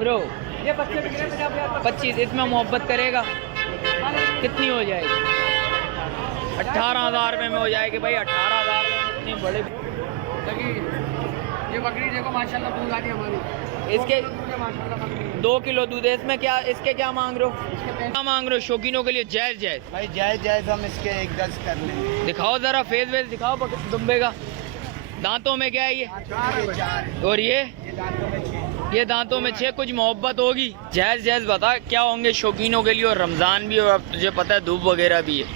मांग रहे हो? ये 25 25। इसमें मोहब्बत करेगा कितनी हो जाएगी? 18,000 रुपये में हो जाएगी भाई। 18,000 में इतनी बड़ी ये बकरी देखो माशाल्लाह दूध आ रही है हमारी। इसके माशाल्लाह बकरी 2 किलो दूध है। इसमें क्या, इसके क्या मांग रहे हो? क्या मांग रहे हो? शौकीनों के लिए जायज़ जायज़ भाई जायज़ जायज़ हम इसके 1-10 कर लेंगे। दिखाओ ज़रा, फेस वेस दिखाओ दुम्बे का। दांतों में क्या है ये? 4 और ये दांतों में 6। ये दांतों में 6। कुछ मोहब्बत होगी? जायज़ जायज़ बता क्या होंगे शौकीनों के लिए। और रमज़ान भी और अब तुझे पता है धूप वगैरह भी है।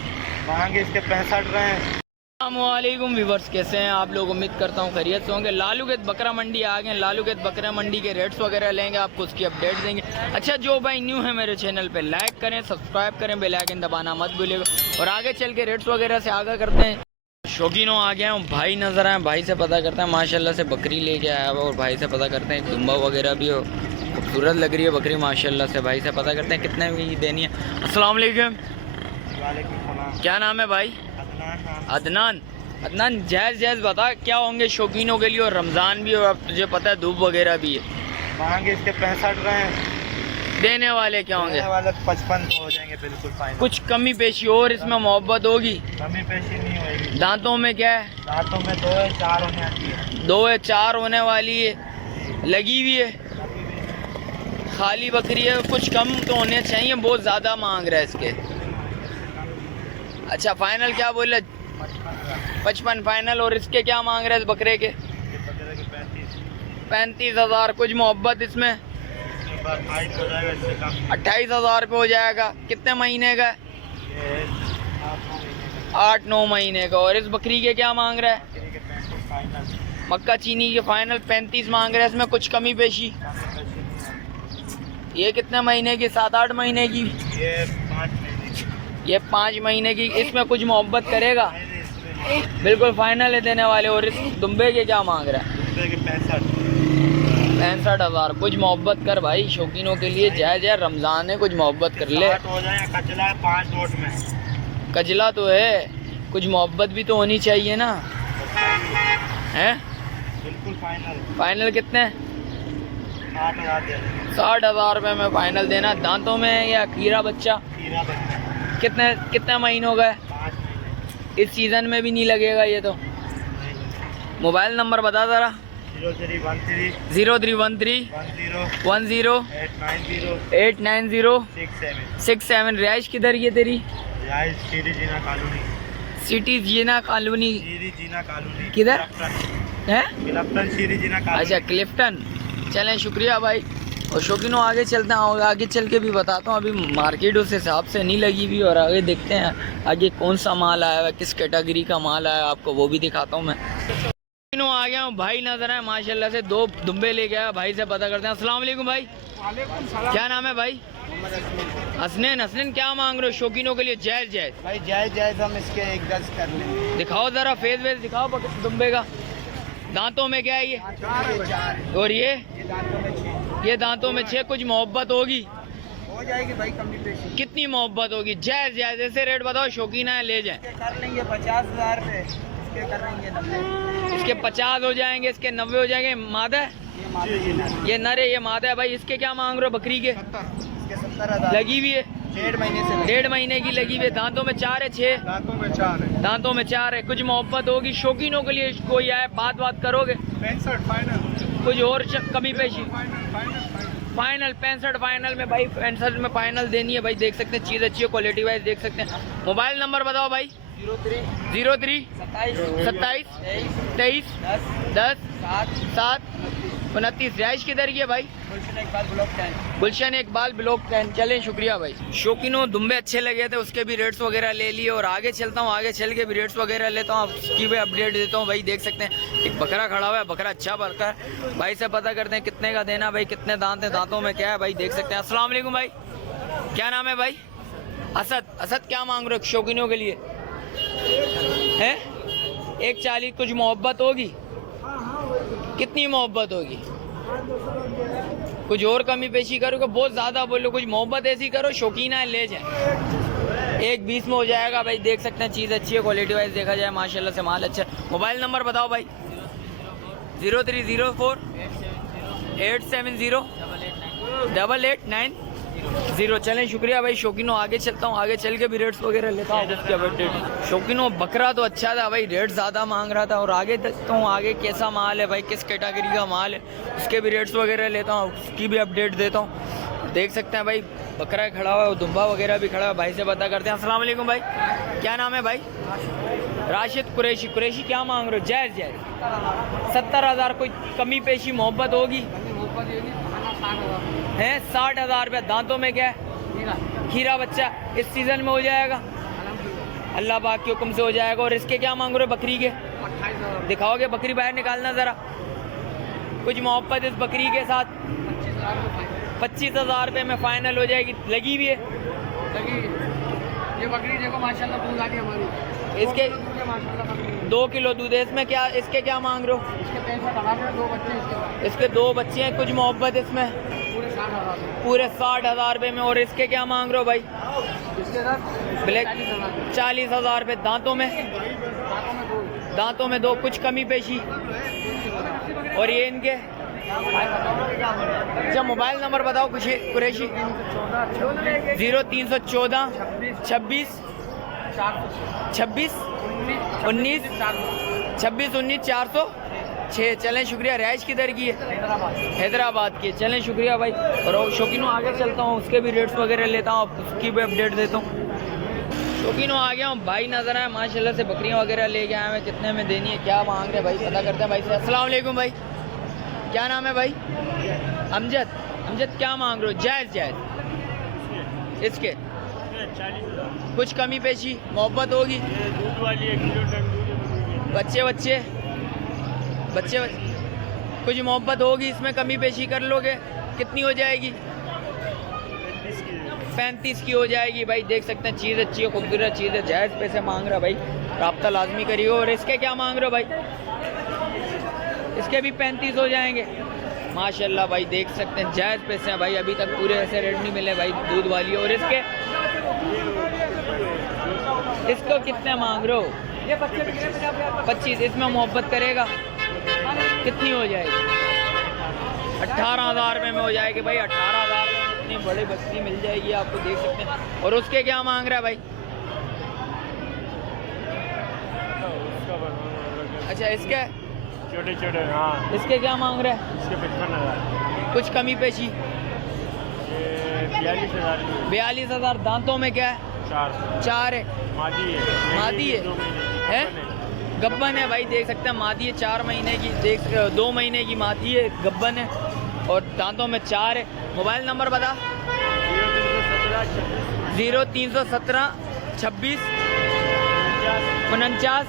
मांगे इसके 65 रहे हैं। अस्सलामुअलैकुम व्यूअर्स, कैसे हैं आप लोग? उम्मीद करता हूँ खैरियत से होंगे। लालूगेट बकरा मंडी आ गए। लालूगेट बकरा मंडी के रेट्स वगैरह लेंगे, आपको उसकी अपडेट देंगे। अच्छा, जो भाई न्यू है मेरे चैनल पे, लाइक करें, सब्सक्राइब करें, बेल आइकन दबाना मत भूलिएगा। और आगे चल के रेट्स वगैरह से आगाह करते हैं। शौकीनों आ गया हूँ, भाई नज़र आए, भाई से पता करते हैं। माशाल्लाह से बकरी लेके आया हुआ और भाई से पता करते हैं। दुम्बा वगैरह भी हो, खूबसूरत लग रही है बकरी माशाल्लाह से। भाई से पता करते हैं कितने की देनी है। अस्सलाम वालेकुम। क्या नाम है भाई? अदनान। अदनान, जायज़ जायज़ बता क्या होंगे शौकीनों के लिए। और रमज़ान भी और अब तुझे पता है धूप वगैरह भी है। मांगे इसके 65 रहे हैं। देने वाले क्या होंगे? देने वाले 55 हो जाएंगे बिल्कुल फाइनल। कुछ कमी पेशी और इसमें मोहब्बत होगी? कमी पेशी नहीं होगी। दांतों में क्या है? दांतों में 2 है, 4 होने आती है। 2 है, 4 होने वाली है। लगी हुई है, खाली बकरी है। कुछ कम तो होने चाहिए, बहुत ज़्यादा मांग रहा है इसके। अच्छा, फाइनल क्या बोले? 55 फाइनल। और इसके क्या मांग रहे हैं इस बकरे के? 35,000। कुछ मोहब्बत इसमें? 28,000 रुपये हो जाएगा। कितने महीने का? 8-9 महीने का। और इस बकरी के क्या मांग रहा है? मक्का चीनी के फाइनल 35 मांग रहे हैं। इसमें कुछ कमी पेशी? ये कितने महीने की? 7-8 महीने की? ये 5 महीने की। इसमें कुछ मोहब्बत करेगा? बिल्कुल फाइनल है देने वाले। और इस दुम्बे के क्या मांग रहा है? 65,000। कुछ मोहब्बत कर भाई, शौकीनों के लिए जायज़ है। रमज़ान है, कुछ मोहब्बत कर ले। कजला है 5 वोट में। कजला तो है, कुछ मोहब्बत भी तो होनी चाहिए ना। हैं? बिल्कुल फाइनल। फाइनल कितने? 60,000 रुपये में फाइनल देना। दांतों में है या खीरा बच्चा? कितने कितने महीनों का है? 5 महीने। इस सीज़न में भी नहीं लगेगा ये तो। मोबाइल नंबर बता ज़रा। 0313 10 890 67। रिहाइश किधर ये तेरी? सिटी जीना कॉलोनी। किधर है? अच्छा, क्लिफ्टन। चलें, शुक्रिया भाई। और शौकीनों आगे चलते हैं, और आगे चल के भी बताता हूँ। अभी मार्केट उस हिसाब से नहीं लगी भी। और आगे देखते हैं आगे कौन सा माल आया है, किस कैटेगरी का माल आया है, आपको वो भी दिखाता हूँ मैं। शौकीनों आ गया हूँ, भाई नजर आए माशाल्लाह से। 2 दुम्बे लेके आया, भाई से पता करते हैं। अस्सलाम वालेकुम भाई। क्या नाम है भाई? हसनैन। हसनैन, क्या मांग रहे हो शौकीनों के लिए? जायज़ जायज़ भाई जायज़ जायज़ हम इसके 1-10 कर लेंगे। दिखाओ ज़रा, फेस वेस दिखाओ दुम्बे का। दांतों में क्या है ये? 4 और ये दांतों में 6। ये दांतों में 6। कुछ मोहब्बत होगी? हो जाएगी भाई कमी पेशी। कितनी मोहब्बत होगी? जायज़ जायज़ ऐसे रेट बताओ, शौकीन है ले जाए। कर लेंगे 50,000 पे। इसके कर लेंगे 90। इसके 50 हो जाएंगे, इसके 90 हो जाएंगे। मादा है? ये नर है, ये मादा है भाई। इसके क्या मांग रहे हो बकरी के? इसके 70,000। लगी हुई है? 1.5 महीने से। 1.5 महीने की लगी हुई है। दांतों में 4 है? 6 दांतों में 4 है। दांतों में 4 है। कुछ मोहब्बत होगी शौकीनों के लिए? कोई आए बात करोगे? 65 फाइनल। कुछ और कमी पेशी? फाइनल 65 फाइनल में भाई। 65 में फाइनल देनी है भाई। देख सकते हैं चीज़ अच्छी है, क्वालिटी वाइज देख सकते हैं। मोबाइल नंबर बताओ भाई। 03 27 23 10 7 29। रिहाइश किधर की है भाई? गुलशन इकबाल ब्लॉक 10। चलें, शुक्रिया भाई। शौकीनों दुम्बे अच्छे लगे थे, उसके भी रेट्स वगैरह ले लिए। और आगे चलता हूँ, आगे चल के भी रेट्स वगैरह लेता हूँ, उसकी भी अपडेट देता हूँ भाई। देख सकते हैं एक बकरा खड़ा हुआ है, बकरा अच्छा बकरा है। भाई से पता करते हैं कितने का देना भाई, कितने दांत हैं, दांतों में क्या है भाई, देख सकते हैं। अस्सलाम वालेकुम भाई। क्या नाम है भाई? असद। असद, क्या मांग रहे हो शौकीनों के लिए? है 140। कुछ मोहब्बत होगी? कितनी मोहब्बत होगी? कुछ और कमी पेशी करोगे? बहुत ज़्यादा बोलो, कुछ मोहब्बत ऐसी करो, शौकीन है ले जाए। 1:20 में हो जाएगा भाई। देख सकते हैं चीज़ अच्छी है, क्वालिटी वाइज देखा जाए माशाल्लाह से माल अच्छा है। मोबाइल नंबर बताओ भाई। 0304 870 8890। चलें शुक्रिया भाई। शौकीनों आगे चलता हूँ, आगे चल के भी रेट्स वगैरह लेता हूँ उसके अपडेट। शौकीनों बकरा तो अच्छा था भाई, रेट ज़्यादा मांग रहा था, और आगे देखता हूँ आगे कैसा माल है भाई, किस कैटेगरी का माल है, उसके भी रेट्स वगैरह लेता हूँ, उसकी भी अपडेट देता हूँ। देख सकते हैं भाई बकरा खड़ा हुआ है, दुम्बा वगैरह भी खड़ा है। भाई से पता करते हैं। अस्सलाम वालेकुम भाई, क्या नाम है भाई? राशिद कुरैशी। कुरैशी क्या मांग रहे हो? जायज़ 70,000। कोई कमी पेशी मोहब्बत होगी? है 60,000 रुपये। दांतों में क्या है? खीरा बच्चा। इस सीज़न में हो जाएगा? अल्लाह पाक के हुक्म से हो जाएगा। और इसके क्या मांग रहे हो बकरी के? दिखाओगे बकरी बाहर निकालना ज़रा, कुछ मोहब्बत इस बकरी के साथ? 25,000 रुपये में फ़ाइनल हो जाएगी। लगी भी है? ये बकरी देखो माशाल्लाह दूध आती है हमारी। इसके माशाल्लाह बकरी 2 किलो दूध है। इसमें क्या, इसके क्या मांग रहे हो? इसके 65,000 में 2 बच्चे इसके 2 बच्चे हैं। कुछ मोहब्बत इसमें? पूरे 60,000 पूरे 60,000 रुपये में। और इसके क्या मांग रहे हो भाई? इसके साथ ब्लैक 40,000 रुपये। दांतों में? दांतों में 2। कुछ कमी पेशी? और ये इनके? अच्छा मोबाइल नंबर बताओ कुछ कुरैशी। 0314 26 19 406। चलें शुक्रिया। रहाइश किधर की है? हैदराबाद की। चलें शुक्रिया भाई। और शौकीनों आगे चलता हूँ, उसके भी रेट्स वगैरह लेता हूँ, उसकी भी अपडेट देता हूँ। शौकीनों आ गया हूँ भाई, नज़र आए माशाल्लाह से बकरियाँ वगैरह ले गए हैं। कितने में देनी है, क्या मांग रहे हैं भाई, पता करते हैं भाई से। अस्सलाम वालेकुम भाई, क्या नाम है भाई? अमजद। अमजद क्या मांग रहे हो? जायज़ इसके? कुछ कमी पेशी मोहब्बत होगी? दूध वाली 1 किलो टन दूध। बच्चे कुछ मोहब्बत होगी इसमें? कमी पेशी कर लोगे? कितनी हो जाएगी? 35 की हो जाएगी भाई। देख सकते हैं चीज़ अच्छी है, खूबसूरत चीज़ है। जायज़ पैसे मांग रहा भाई, राब्ता लाजमी करिएगा। और इसके क्या मांग रहे हो भाई? इसके भी 35 हो जाएंगे माशाल्लाह भाई। देख सकते हैं जायज़ पैसे हैं भाई, अभी तक पूरे ऐसे रेट नहीं मिले भाई दूध वाली। और इसको कितने मांग रहे हो? ये बच्चे बिक रहे हैं 50,000। 25। इसमें मोहब्बत करेगा? कितनी हो जाएगी? 18,000 रुपये में हो जाएगी भाई। 18,000 में इतनी बड़ी बस्ती मिल जाएगी आपको, देख सकते हैं। और उसके क्या मांग रहा है भाई? अच्छा इसके छोटे हाँ। इसके क्या मांग रहा है? इसके 55,000। कुछ कमी पेशी? 42,000। 42,000। दांतों में क्या है? 4 है। मादी है। मादी है? 2 महीने है? गब्बन है भाई। देख सकते हैं मादी है, 4 महीने की। 2 महीने की मादी है, गब्बन है। और दांतों में 4 है। मोबाइल नंबर बता। 0317 26 49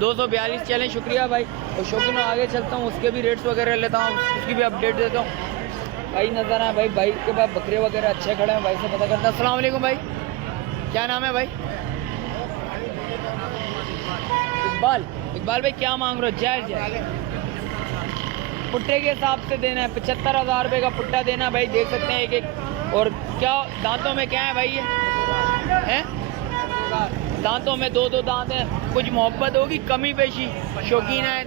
242। चलें शुक्रिया भाई। और शौकीनों आगे चलता हूँ, उसके भी रेट्स वगैरह लेता हूँ, उसकी भी अपडेट देता हूँ। भाई नज़र आए भाई, भाई के पास बकरे वगैरह अच्छे खड़े हैं। भाई से पता करता है। अस्सलाम वालेकुम भाई, क्या नाम है भाई? इकबाल। इकबाल भाई क्या मांग रहे हो? जायज़ पुट्टे के हिसाब से देना है। 75,000 रुपये का पुट्टा देना भाई। देख सकते हैं एक। और क्या दांतों में क्या है भाई? ये हैं दांतों में 2 दांत हैं। कुछ मोहब्बत होगी? कमी पेशी? शौकीन है?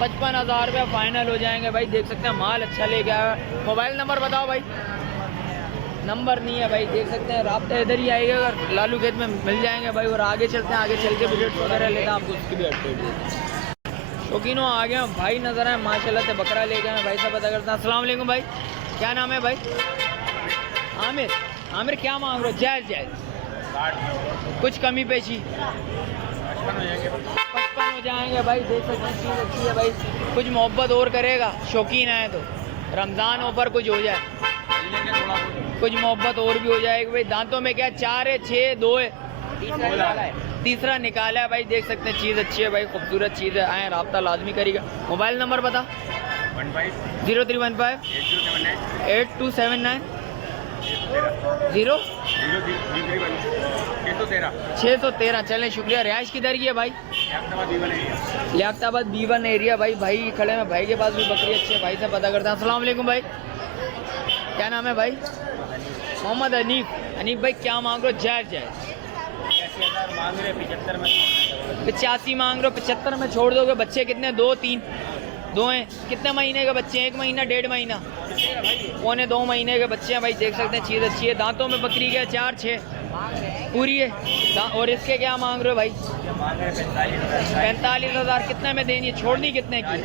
55,000 रुपये फ़ाइनल हो जाएंगे भाई। देख सकते हैं माल अच्छा ले गया है। मोबाइल नंबर बताओ भाई। नंबर नहीं है भाई, देख सकते हैं। राब्ता इधर ही आएगा, अगर लालू खेत में मिल जाएंगे भाई। और आगे चलते हैं, आगे चल के भी रेट वगैरह लेते हैं, आपको उसकी भी अपडेट देते हैं। शौकीनों आ गए भाई, नज़र आए माशाल्लाह से बकरा ले गए भाई से पता करते हैं। अस्सलाम वालेकुम भाई, क्या नाम है भाई? आमिर। आमिर क्या मांग रहे हो? जायज़ कुछ कमी पेशी? 55 हो जाएंगे भाई। देख सकते हैं चीज़ अच्छी है भाई। कुछ मोहब्बत और करेगा? शौकीन आए तो रमज़ान ऊपर कुछ हो जाए, कुछ मोहब्बत और भी हो जाएगी भाई। दांतों में क्या? 4 है, 6, 2 है, तीसरा निकाला है भाई। देख सकते हैं चीज़ अच्छी है भाई, खूबसूरत चीज़ है। आए राब्ता लाजमी करेगा। मोबाइल नंबर बता। 0315 8279 613। चलें शुक्रिया। रिहाइश किधर की है भाई? लियाकताबाद B1 एरिया भाई। भाई खड़े हैं, भाई के पास भी बकरी अच्छी है। भाई से पता करते हैं। अस्सलाम वालेकुम भाई, क्या नाम है भाई? मोहम्मद अनीफ। अनीफ भाई क्या मांग रहे हो? जायज़ मांग रहे 75 में। 85 मांग रहे हो, 75 में छोड़ दोगे? बच्चे कितने? 2 3? दो हैं। कितने महीने के बच्चे हैं? 1 महीना 1.5 महीना, 1.25 महीने के बच्चे हैं भाई। देख सकते हैं चीज़ अच्छी है। दांतों में बकरी के 4-6 पूरी है। और इसके क्या मांग रहे हो भाई? 45,000। कितने में देनी है? छोड़नी कितने की?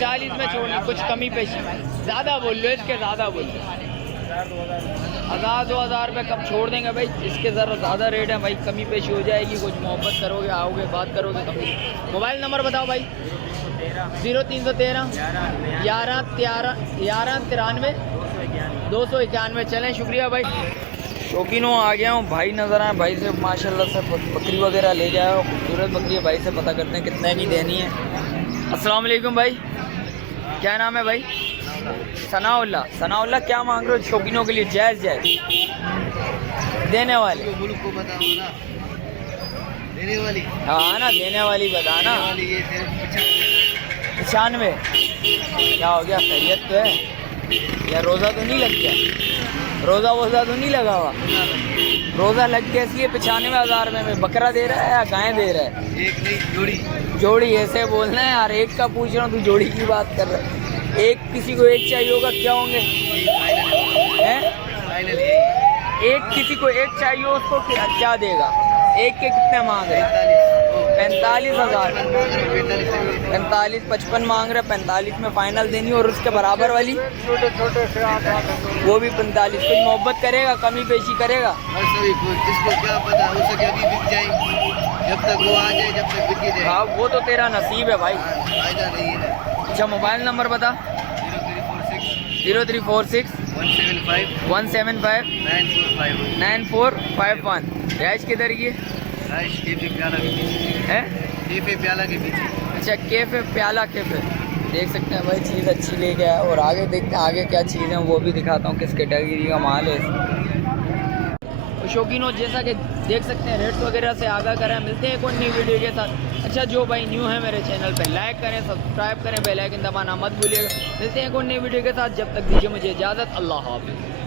40 में छोड़नी, कुछ कमी पेशी। ज़्यादा बोल लो इसके, ज़्यादा बोल लो। 1,000-2,000 रुपये कब छोड़ देंगे भाई? इसके ज़रा ज़्यादा रेट है भाई, कमी पेशी हो जाएगी। कुछ मोहब्बत करोगे, आओगे, बात करोगे कभी। मोबाइल नंबर बताओ भाई। 0313 11 93 291। चलें, शुक्रिया भाई। शौकीनों आ गया हूँ भाई, नज़र आए भाई से माशाल्लाह से बकरी वगैरह ले जाए। खूबसूरत बकरी है भाई से पता करते हैं कितने की देनी है। अस्सलाम वालेकुम भाई, क्या नाम है भाई? सनाउल्लाह। सनाउल्लाह, क्या मांग रहे हो शौकीनों के लिए? जायज़ देने वाले। मुल्क को बताओ ना, देने वाली। हाँ ना, देने वाली बताना। ये 95। क्या हो गया, खैरियत तो है? या रोज़ा तो नहीं लग गया? रोज़ा वोज़ा तो नहीं लगा हुआ? रोज़ा लग गया इसलिए 95,000 में बकरा दे रहा है या गाय दे रहा है? एक नहीं, जोड़ी। जोड़ी ऐसे बोलना है यार, एक का पूछ रहा हूँ, तू जोड़ी की बात कर रहा है। एक किसी को एक चाहिए होगा, क्या होंगे? हैं? फाइनल एक किसी को एक चाहिए, उसको क्या देगा? एक के कितने मांग रहे? 45,000। 45, 55 मांग रहे। 45 में फाइनल देनी। और उसके बराबर वाली वो भी 45। कुछ मोहब्बत करेगा, कमी पेशी करेगा? और सभी को, जिसको क्या पता हो सके अभी बिक जाए, जब तक वो आ जाए, जब तक बिकी जाए। हाँ, वो तो तेरा नसीब है भाई। फायदा नहीं है। अच्छा, मोबाइल नंबर बता। 0346 175 175 9451। 9451। रैश किधर की है? राइश कैफे प्याला के पीछे। है? कैफे प्याला के पीछे। अच्छा, कैफे प्याला कैफे। देख सकते हैं भाई, चीज़ अच्छी ले गया है। और आगे देखते हैं आगे क्या चीज़ है, वो भी दिखाता हूँ किस कैटेगरी का माल है। तो शौकीनों, जैसा कि देख सकते हैं रेट्स वगैरह से आगाह करें। मिलते हैं एक और नई वीडियो के साथ। अच्छा, जो भाई न्यू है मेरे चैनल पे, लाइक करें, सब्सक्राइब करें, बेल आइकन दबाना मत भूलिएगा। मिलते हैं एक और नई वीडियो के साथ। जब तक दीजिए मुझे इजाज़त। अल्लाह हाफ़िज़।